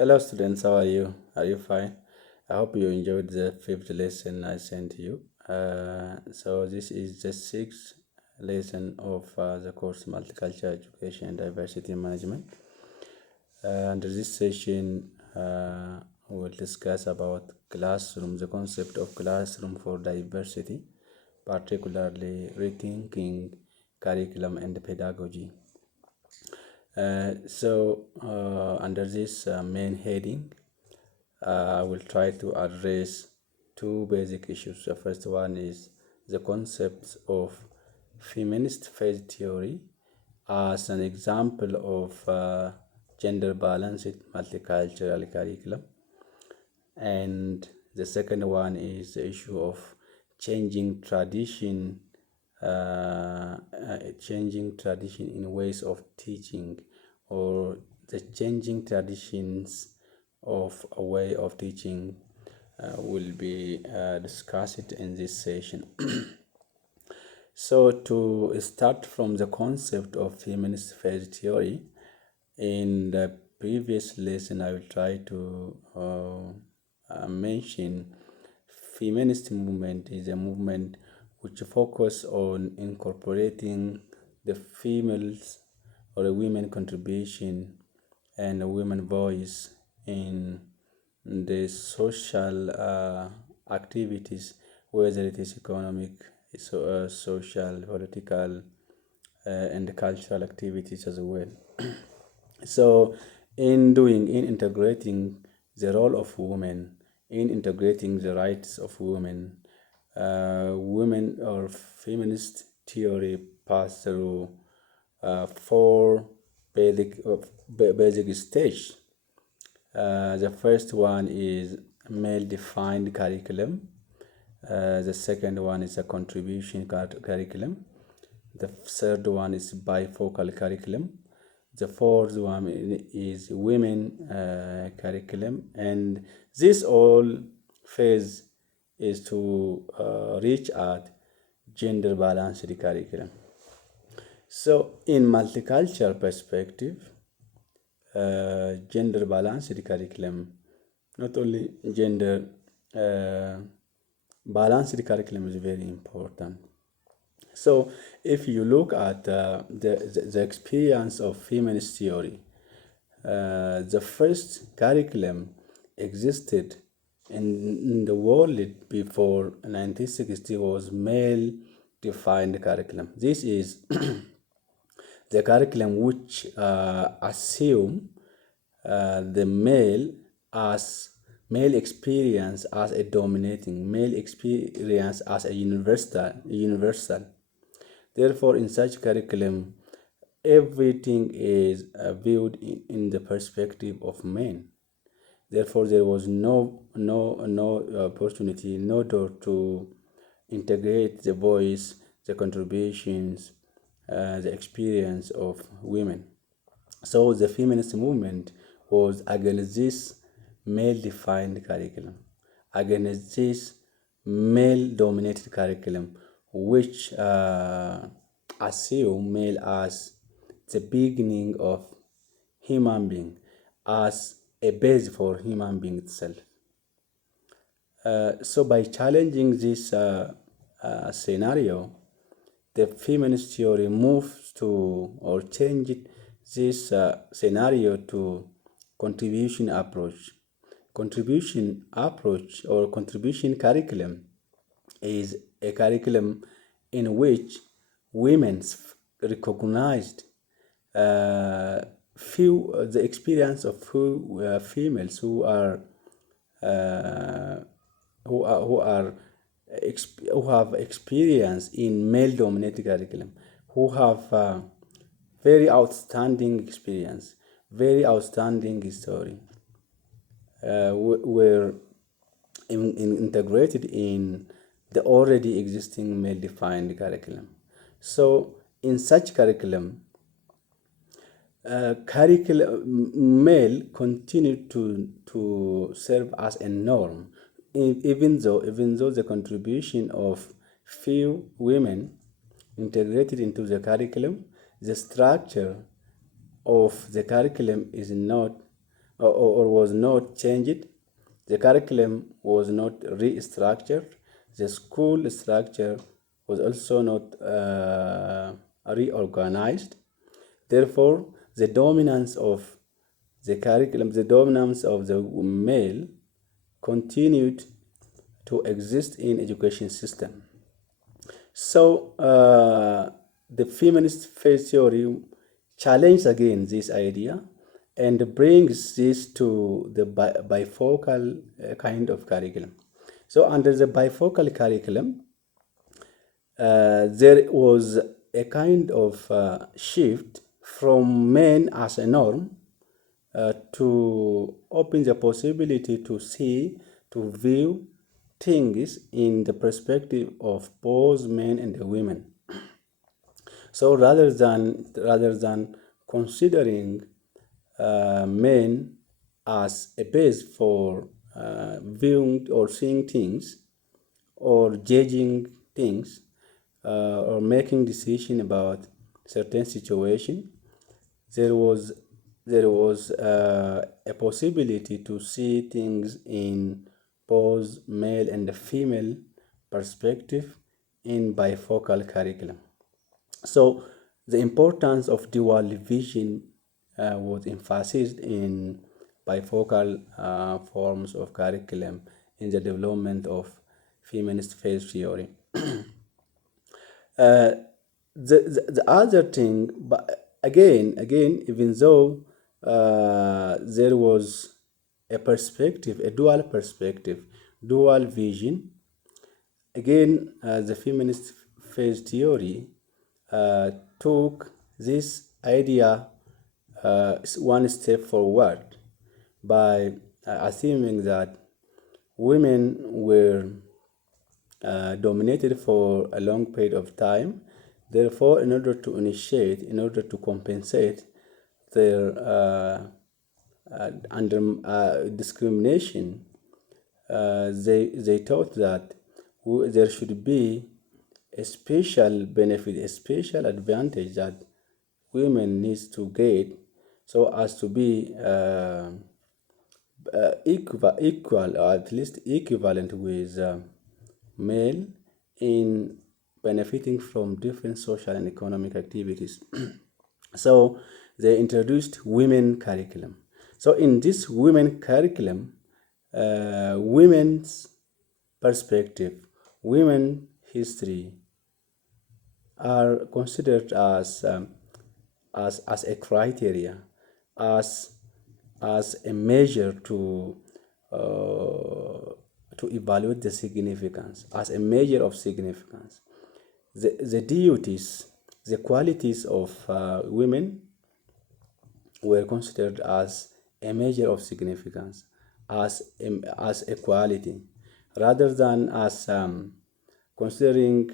Hello students, how are you? Are you fine? I hope you enjoyed the fifth lesson I sent you. So this is the sixth lesson of the course Multicultural Education and Diversity Management. Under this session, we'll discuss about classroom, the concept of classroom for diversity, particularly rethinking curriculum and pedagogy. Under this main heading, I will try to address two basic issues. The first one is the concept of feminist phase theory as an example of gender balanced multicultural curriculum. And the second one is the issue of changing tradition in ways of teaching, or the changing traditions of a way of teaching will be discussed in this session. So to start from the concept of feminist phase theory, in the previous lesson I will try to mention feminist movement is a movement which focus on incorporating the females or a women contribution and a women voice in the social activities, whether it is economic, social, political, and cultural activities as well. So, in integrating the role of women, in integrating the rights of women, women or feminist theory pass through four basic stages. The first one is male-defined curriculum. The second one is a contribution curriculum. The third one is bifocal curriculum. The fourth one is women curriculum, and this all phase is to reach at gender balanced curriculum. So, in multicultural perspective, gender balanced curriculum, not only gender balanced curriculum is very important. So, if you look at the experience of feminist theory, the first curriculum existed in the world before 1960 was male-defined curriculum. This is the curriculum which assume the male experience as a dominating, male experience as a universal. Therefore, in such curriculum, everything is viewed in the perspective of men. Therefore, there was no opportunity, no door to integrate the voice, the contributions, the experience of women. So the feminist movement was against this male-defined curriculum, against this male-dominated curriculum, which assume male as the beginning of human being, as a base for human being itself. So by challenging this scenario, the feminist theory moves to or changed this scenario to contribution approach. Contribution approach or contribution curriculum is a curriculum in which women recognized the experience of females who have experience in male-dominated curriculum, who have very outstanding experience, very outstanding history, were integrated in the already existing male-defined curriculum. So, in such curriculum, male continued to serve as a norm, even though the contribution of few women integrated into the curriculum, the structure of the curriculum is not or was not changed. The curriculum was not restructured. The school structure was also not reorganized. Therefore, the dominance of the male continued to exist in education system. So the feminist phase theory challenges again this idea and brings this to the bifocal kind of curriculum. So under the bifocal curriculum, there was a kind of shift from men as a norm to open the possibility to view things in the perspective of both men and women. So rather than considering men as a base for viewing or seeing things or judging things or making decision about certain situation, there was a possibility to see things in both male and female perspective in bifocal curriculum. So the importance of dual vision was emphasized in bifocal forms of curriculum in the development of feminist phase theory. Uh, the other thing, but again, even though there was a dual perspective, dual vision, again, the feminist phase theory took this idea one step forward by assuming that women were dominated for a long period of time. Therefore, in order to compensate their under discrimination, they thought that there should be a special benefit, a special advantage that women needs to get so as to be equal or at least equivalent with male in benefiting from different social and economic activities. So they introduced women curriculum. So in this women curriculum, women's perspective, women history are considered as a criteria, as a measure to evaluate the significance, as a measure of significance. The duties, the qualities of women were considered as a measure of significance, as a quality, rather than as considering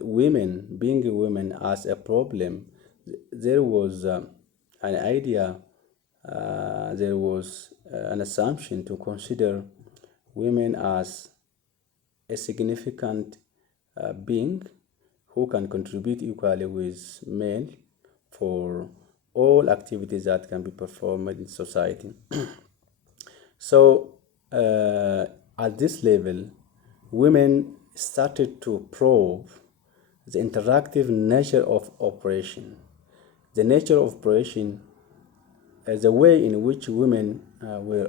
women, being women, as a problem. There was an idea, there was an assumption to consider women as a significant being who can contribute equally with men for all activities that can be performed in society. So, at this level, women started to probe the interactive nature of operation. The nature of operation as the way in which women were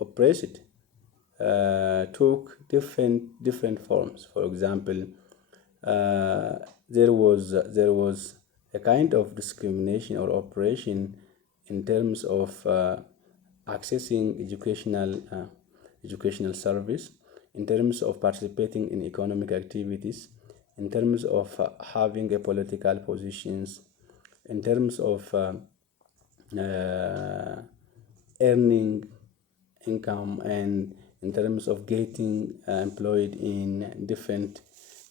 oppressed took different forms. For example, there was a kind of discrimination or oppression in terms of accessing educational service, in terms of participating in economic activities, in terms of having a political positions, in terms of earning income, and in terms of getting employed in different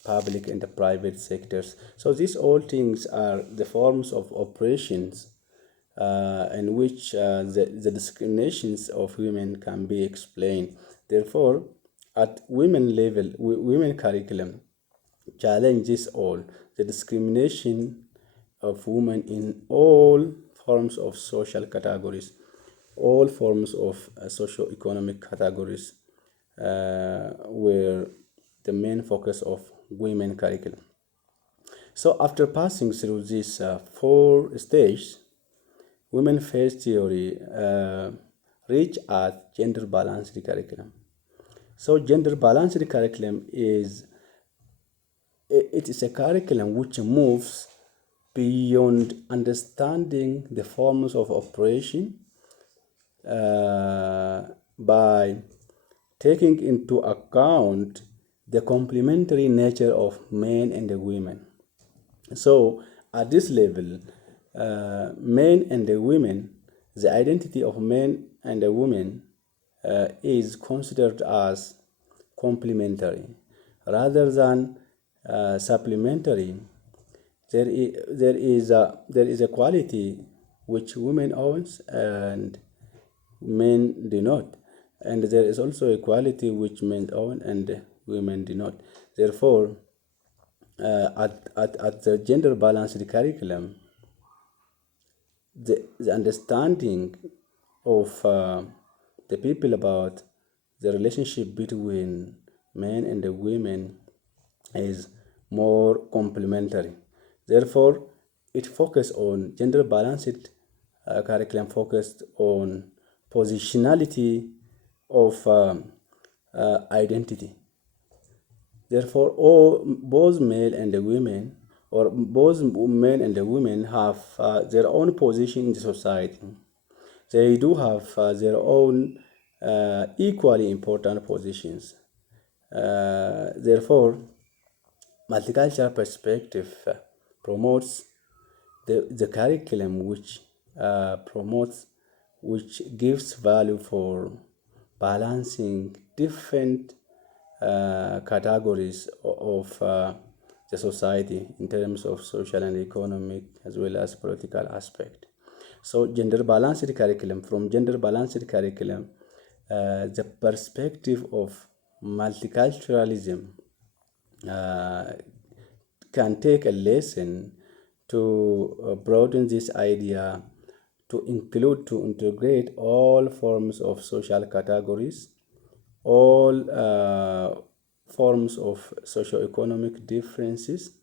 public and the private sectors. So these all things are the forms of operations in which the discriminations of women can be explained. Therefore, at women level, women curriculum challenges all the discrimination of women in all forms of social categories. all forms of socio-economic categories were the main focus of women curriculum. So after passing through these four stages, women first theory reach at gender balanced curriculum. So gender balanced curriculum it is a curriculum which moves beyond understanding the forms of operation by taking into account the complementary nature of men and the women. So at this level, men and the women, the identity of men and the women is considered as complementary rather than supplementary. There is a quality which women owns and men do not, and there is also a quality which men own and women do not. Therefore, at the gender balanced curriculum, the understanding of the people about the relationship between men and the women is more complementary. Therefore, it focused on gender balanced curriculum focused on positionality of identity. Therefore, both male and the women, or both men and the women, have their own position in the society. They do have their own equally important positions. Therefore, multicultural perspective promotes the curriculum which gives value for balancing different categories of the society in terms of social and economic as well as political aspect. So from gender balanced curriculum, the perspective of multiculturalism uh, can take a lesson to broaden this idea to integrate all forms of social categories, all forms of socio-economic differences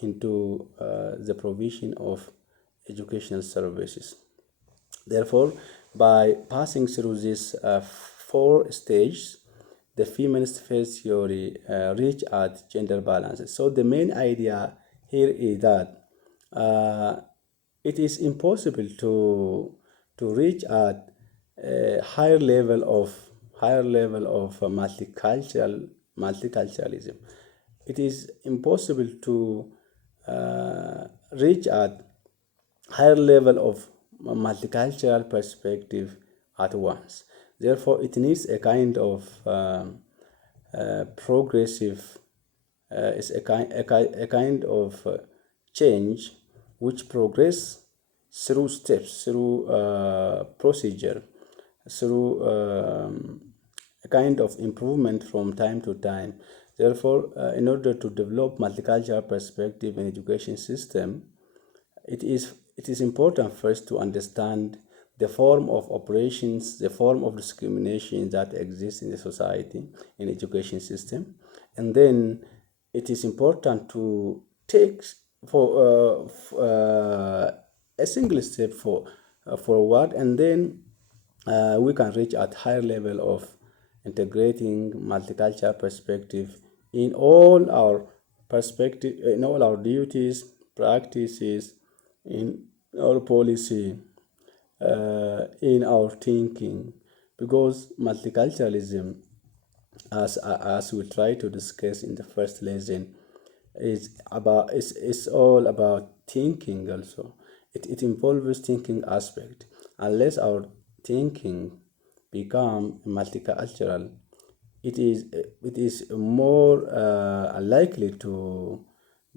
into the provision of educational services. Therefore, by passing through these four stages, the feminist phase theory reach at gender balance. So the main idea here is that uh, it is impossible to reach at a higher level of multiculturalism. It is impossible to reach at higher level of multicultural perspective at once. Therefore, it needs a kind of progressive, is a kind of change which progress through steps, through procedure, through a kind of improvement from time to time. Therefore, in order to develop multicultural perspective in education system, it is important first to understand the form of operations, the form of discrimination that exists in the society, in education system, and then it is important to take a single step forward, and then we can reach at higher level of integrating multicultural perspective in all our in all our duties, practices, in our policy, in our thinking, because multiculturalism, as we try to discuss in the first lesson, is all about thinking also. It involves thinking aspect. Unless our thinking become multicultural, it is more likely to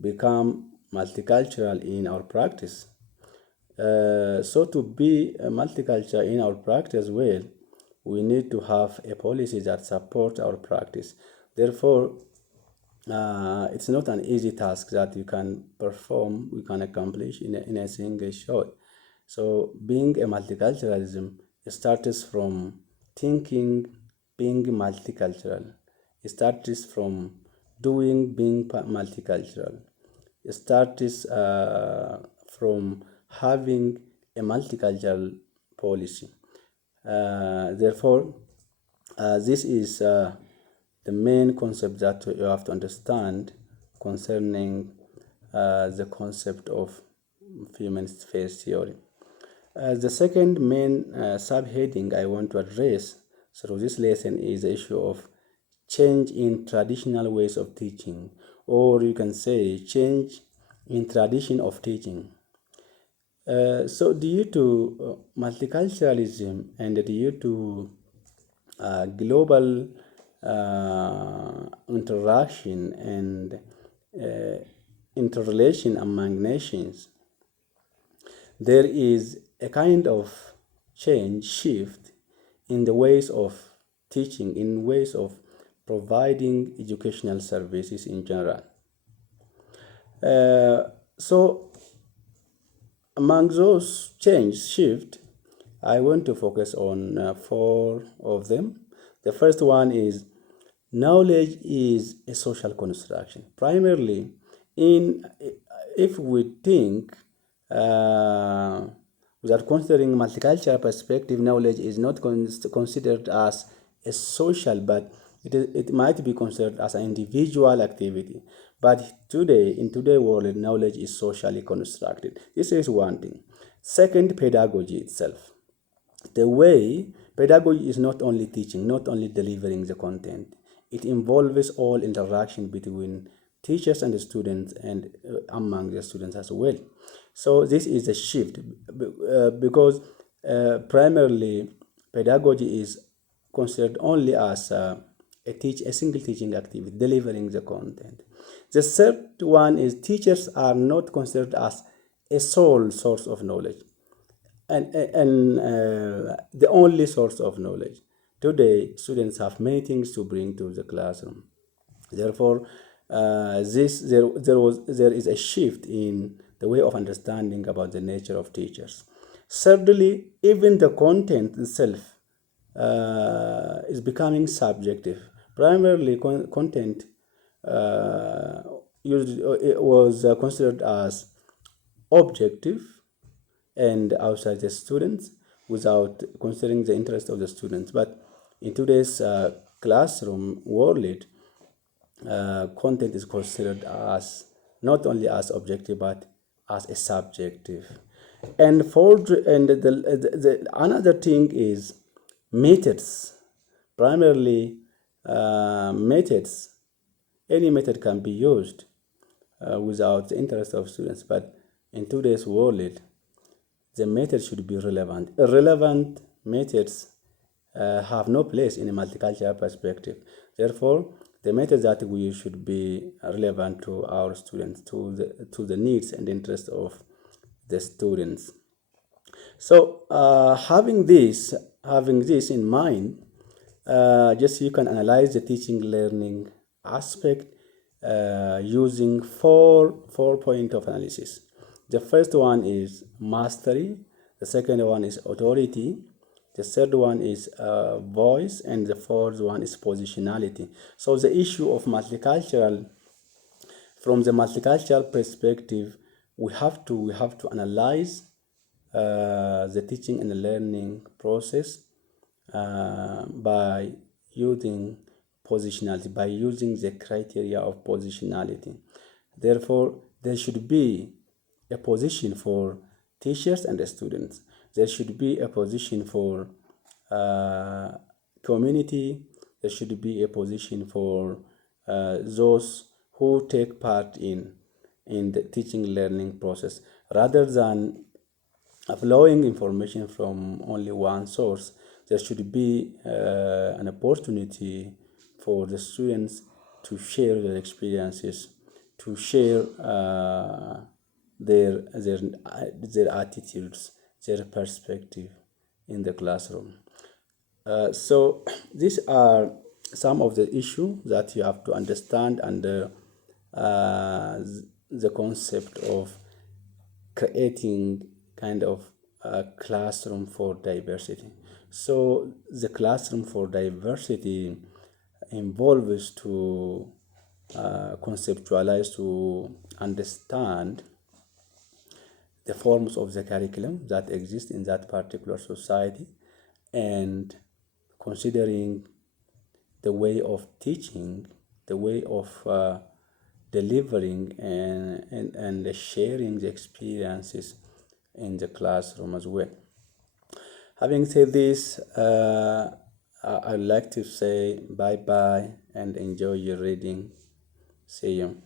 become multicultural in our practice. So to be a multicultural in our practice well, we need to have a policy that supports our practice. Therefore, it's not an easy task that we can accomplish in a single shot. So being a multiculturalism starts from thinking being multicultural. It starts from doing being multicultural. It starts from having a multicultural policy. Therefore, this is the main concept that you have to understand concerning the concept of humanist phase theory. The second main subheading I want to address through this lesson is the issue of change in traditional ways of teaching, or you can say change in tradition of teaching. So due to multiculturalism and due to global interaction and interrelation among nations, there is a kind of shift in the ways of teaching, in ways of providing educational services in general. So among those shift, I want to focus on four of them. The first one is knowledge is a social construction. Primarily, in if we think without considering multicultural perspective, knowledge is not considered as a social, but it might be considered as an individual activity. But today, in today's world, knowledge is socially constructed. This is one thing. Second, pedagogy itself. The way pedagogy is not only teaching, not only delivering the content, it involves all interaction between teachers and the students and among the students as well. So this is a shift because primarily pedagogy is considered only as a single teaching activity, delivering the content. The third one is teachers are not considered as a sole source of knowledge and the only source of knowledge. Today, students have many things to bring to the classroom. Therefore, there is a shift in the way of understanding about the nature of teachers. Thirdly, even the content itself is becoming subjective. Primarily, content was considered as objective and outside the students without considering the interest of the students. But in today's classroom world, content is considered as not only as objective but as a subjective. And another thing is methods. Primarily, methods. Any method can be used without the interest of students. But in today's world, the method should be relevant. Irrelevant methods have no place in a multicultural perspective. Therefore, the methods that we should be relevant to our students, to the needs and interests of the students. So, having this in mind, just you can analyze the teaching learning aspect using four point of analysis. The first one is mastery, the second one is authority, the third one is voice, and the fourth one is positionality. So the issue of multicultural, from the multicultural perspective, we have to analyze the teaching and the learning process by using positionality, by using the criteria of positionality. Therefore, there should be a position for teachers and the students. There should be a position for community. There should be a position for those who take part in the teaching learning process, rather than flowing information from only one source. There should be an opportunity for the students to share their experiences, to share their attitudes, their perspective in the classroom. So these are some of the issues that you have to understand under the concept of creating kind of classroom for diversity. So the classroom for diversity involves to conceptualize, to understand the forms of the curriculum that exist in that particular society, and considering the way of teaching, the way of delivering, and sharing the experiences in the classroom as well. Having said this, I'd like to say bye bye and enjoy your reading. See you.